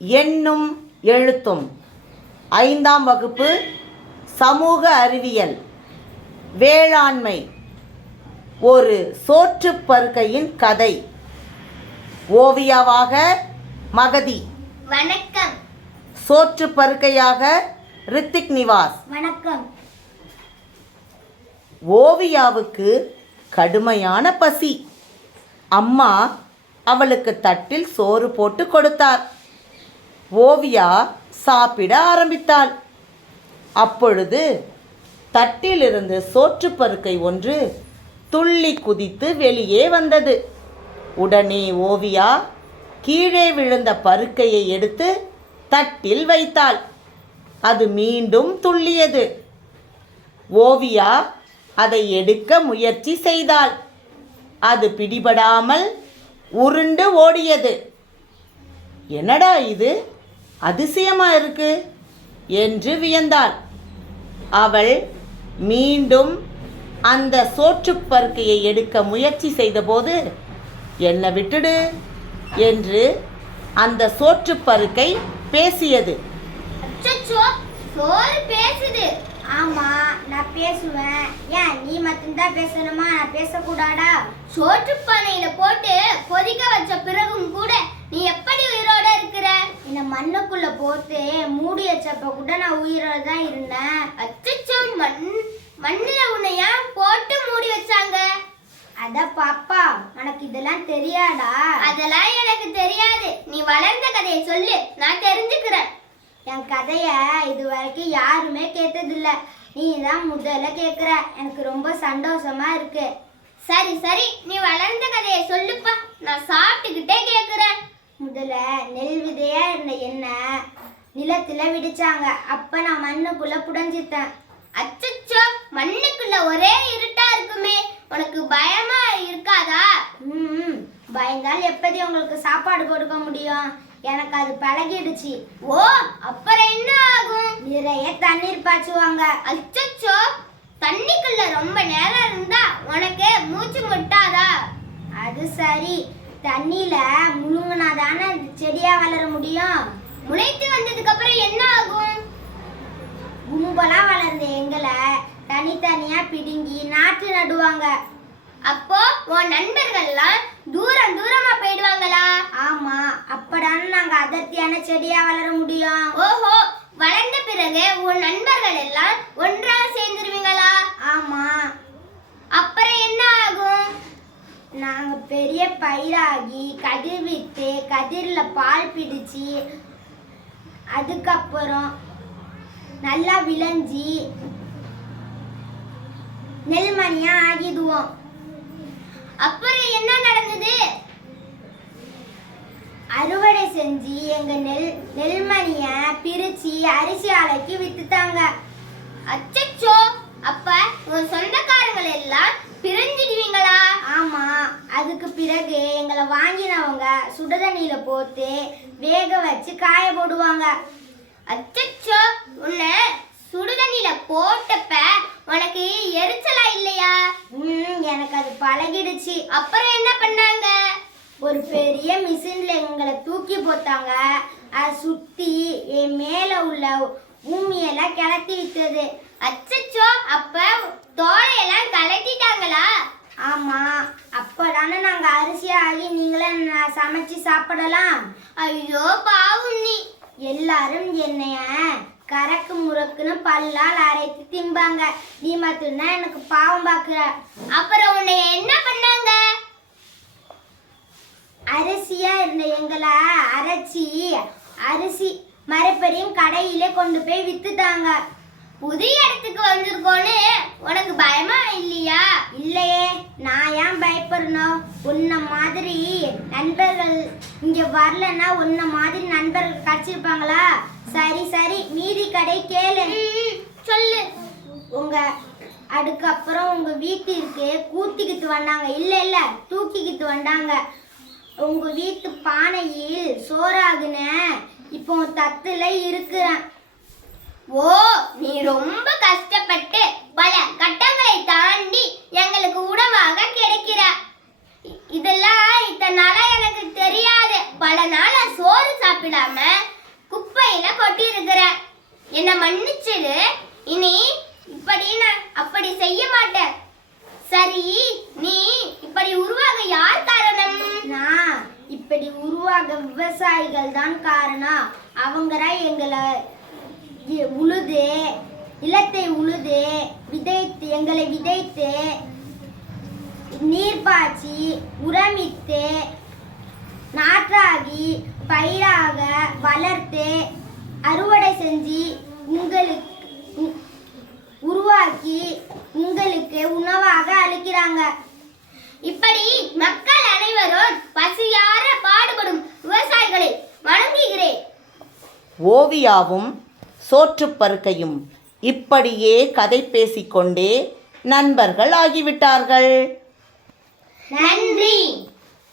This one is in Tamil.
எண்ணும் எழுத்தும் 5ஆம் வகுப்பு சமூக அறிவியல் வேளாண்மை ஒரு சோற்றுப் பருக்கையின் கதை. ஓவியாவாக மகதி. வணக்கம். சோற்றுப் பருக்கையாக ரித்திக் நிவாஸ். வணக்கம். ஓவியாவுக்கு கடுமையான பசி. அம்மா அவளுக்கு தட்டில் சோறு போட்டு கொடுத்தார். ஓவியா சாப்பிட ஆரம்பித்தாள். அப்பொழுது தட்டிலிருந்து சோற்றுப் பருக்கை ஒன்று துள்ளி குதித்து வெளியே வந்தது. உடனே ஓவியா கீழே விழுந்த பருக்கையை எடுத்து தட்டில் வைத்தாள். அது மீண்டும் துள்ளியது. ஓவியா அதை எடுக்க முயற்சி செய்தாள். அது பிடிபடாமல் உருண்டு ஓடியது. என்னடா இது, அதிசயமா இருக்கு என்று வியந்தாள். அவள் மீண்டும் அந்த சோற்றுப் பருக்கையை எடுக்க முயற்சி செய்தபோது, என்னை விட்டுடு என்று அந்த சோற்றுப் பருக்கை பேசியது. அச்சச்சோ, சோறு பேசுது. ஆமா, நான் பேசுவேன். ஏன் நீ மட்டும்தான் பேசணுமா? நான் பேசக்கூடாதா? சோற்றுப்பானையில போட்டு கொதிக்க வச்ச பிறகும் கூட நீ எப்படி உயிரோட இருக்கிற? இந்த மண்ணுக்குள்ள போட்டு மூடி வச்சப்ப கூட நான் உயிரோட தான் இருந்தேன். அச்சச்சோ, மண்ணுல உன்னை ஏன் போட்டு மூடி வச்சாங்க? அத பாப்பா, உனக்கு இதெல்லாம் தெரியாதா? அதெல்லாம் எனக்கு தெரியாது. நீ வளர்ந்த கதையை சொல்லு, நான் தெரிஞ்சுக்கிறேன். என் கதைய இது வரைக்கும் யாருமே கேட்டதில்ல. நீ தான் முதல்ல கேட்குற. எனக்கு ரொம்ப சந்தோஷமா இருக்கு. சரி சரி, நீ வளர்ந்த கதையை சொல்லுப்பா, நான் சாப்பிட்டுக்கிட்டே கேட்குறேன். முதல்ல நெல் விதையா இருந்த எண்ணெய் நிலத்துல விடிச்சாங்க. அப்ப நான் மண்ணுக்குள்ள புடஞ்சிட்டேன். அச்சச்சோ, மண்ணுக்குள்ள ஒரே இருட்டா இருக்குமே, உனக்கு பயமா இருக்காதா? பயந்தால் எப்படி உங்களுக்கு சாப்பாடு கொடுக்க முடியும்? எனக்கு அது பழகிடுச்சு. ஓ, அப்புறம் என்ன ஆகும்? நிறைய தண்ணீர் பாய்ச்சுவாங்க. அச்சச்சோ, தண்ணிக்குள்ள ரொம்ப நேரம் இருந்தா உனக்கு மூச்சு முட்டாதா? அது சரி, தண்ணியில முழுங்கினாதானே செடியா வளர முடியும். முளைத்து வந்ததுக்கு அப்புறம் என்ன ஆகும்? கும்பலா வளர்ந்த எங்களை தனித்தனியா பிடுங்கி நாற்று நடுவாங்க. அப்போ உன் நண்பர்கள்லாம் தூரம் தூரமா போயிடுவாங்களா? ஆமா, அப்படான நாங்க அடர்த்தியான செடியா வளர முடியும். ஓஹோ, வளர்ந்த பிறகு உன் நண்பர்கள் எல்லாம் ஒன்றாக சேர்ந்துருவீங்களா? ஆமா. அப்புறம் என்ன ஆகும்? நாங்க பெரிய பயிராகி கதிர் விட்டு கதிர்ல பால் பிடிச்சு அதுக்கப்புறம் நல்லா விளைஞ்சி நெல்மணியா ஆகிடுவோம். அப்புறம் என்ன நடந்தது? அறுவடை செஞ்சு எங்க நெல்மணிய பிரிச்சு அரிசி ஆலைக்கு வித்துட்டாங்க. அச்சச்சோ, அப்ப உன் சொந்தக்காரங்கள் எல்லாம் பிரிஞ்சிடுவீங்களா? ஆமா. அதுக்கு பிறகு எங்களை வாங்கினவங்க சுடுதண்ணியில போட்டு வேக வச்சு காய போடுவாங்க. அச்சச்சோ, உன்னை சுடுதண்ணியில போட்டப்ப உனக்கு எரிச்சலா இல்லையா? எனக்கு அது பழகிடுச்சு. அப்புறம் என்ன பண்ணாங்க? ஒரு பெரிய மிஷின்ல எங்களை தூக்கி போட்டாங்க. அது சுத்தி என் மேல உள்ள பூமியெல்லாம் கிளத்தி விட்டது. அச்சச்சோ, அப்ப தோலையெல்லாம் கலட்டிட்டாங்களா? ஆமா, அப்பதானே நாங்க அரிசி ஆகி நீங்களே சமைச்சு சாப்பிடலாம். ஐயோ பாவம் நீ. எல்லாரும் என்னைய கரக்கு முறக்குன்னு பல்லால் அரைத்து திம்பாங்க. நீ மட்டும்தான் எனக்கு பாவம் பாக்குற. அப்புறம் உன்னை என்ன பண்ணாங்க? அரிசியா இருந்த எங்களை அரைச்சி அரிசி மறுபடியும் கடையிலே கொண்டு போய் வித்துட்டாங்க. புதிய இடத்துக்கு வந்திருக்கோன்னு உனக்கு பயமா இல்லையா? இல்லையே, நான் ஏன் பயப்படணும்? உன்ன மாதிரி நண்பர்கள் இங்க வரலன்னா உன்ன மாதிரி நண்பர்கள் கிடைச்சிருப்பாங்களா? சரி சரி, மீதி கடை கேளு. சொல்லு. உங்க அதுக்கப்புறம் உங்க வீட்டிற்கு கூத்திக்கிட்டு வந்தாங்க. இல்ல இல்ல, தூக்கிக்கிட்டு வந்தாங்க. உங்க வீட்டு பானையில் சோறாகுன இப்போ தத்துல இருக்கிறேன். ஓ, நீ ரொம்ப கஷ்டப்பட்டு பல கட்டங்களை தாண்டி எங்களுக்கு உணவாக கிடைக்கிற. இதெல்லாம் இத்தனை நாளா எனக்கு தெரியாது. பல நாளா சோறு சாப்பிடாம குப்பையில கொட்டி இருக்கிற. என்ன மன்னிச்சிடு. இனி இப்படி நான் அப்படி செய்ய மாட்டேன். சரி, நீ இப்படி உருவாக யார் காரணம்? நான் இப்படி உருவாக விவசாயிகள் தான் காரணம். அவங்கரா எங்களை உழுது நிலத்தை உழுது விதைத்து எங்களை விதைத்து நீர் பாய்ச்சி உரமிட்டு நாற்றாகி பயிராக வளர்த்து அறுவடை செஞ்சு உங்களுக்கு உருவாக்கி உங்களுக்கு உணவாக அளிக்கிறாங்க. இப்படி மக்கள் அனைவரும் பசியார பாடுபடும் விவசாயிகளை வணங்குகிறேன். ஓவியாவும் சோற்றுப்பருக்கையும் இப்படியே கதை பேசிக்கொண்டே நண்பர்கள் ஆகிவிட்டார்கள். நன்றி.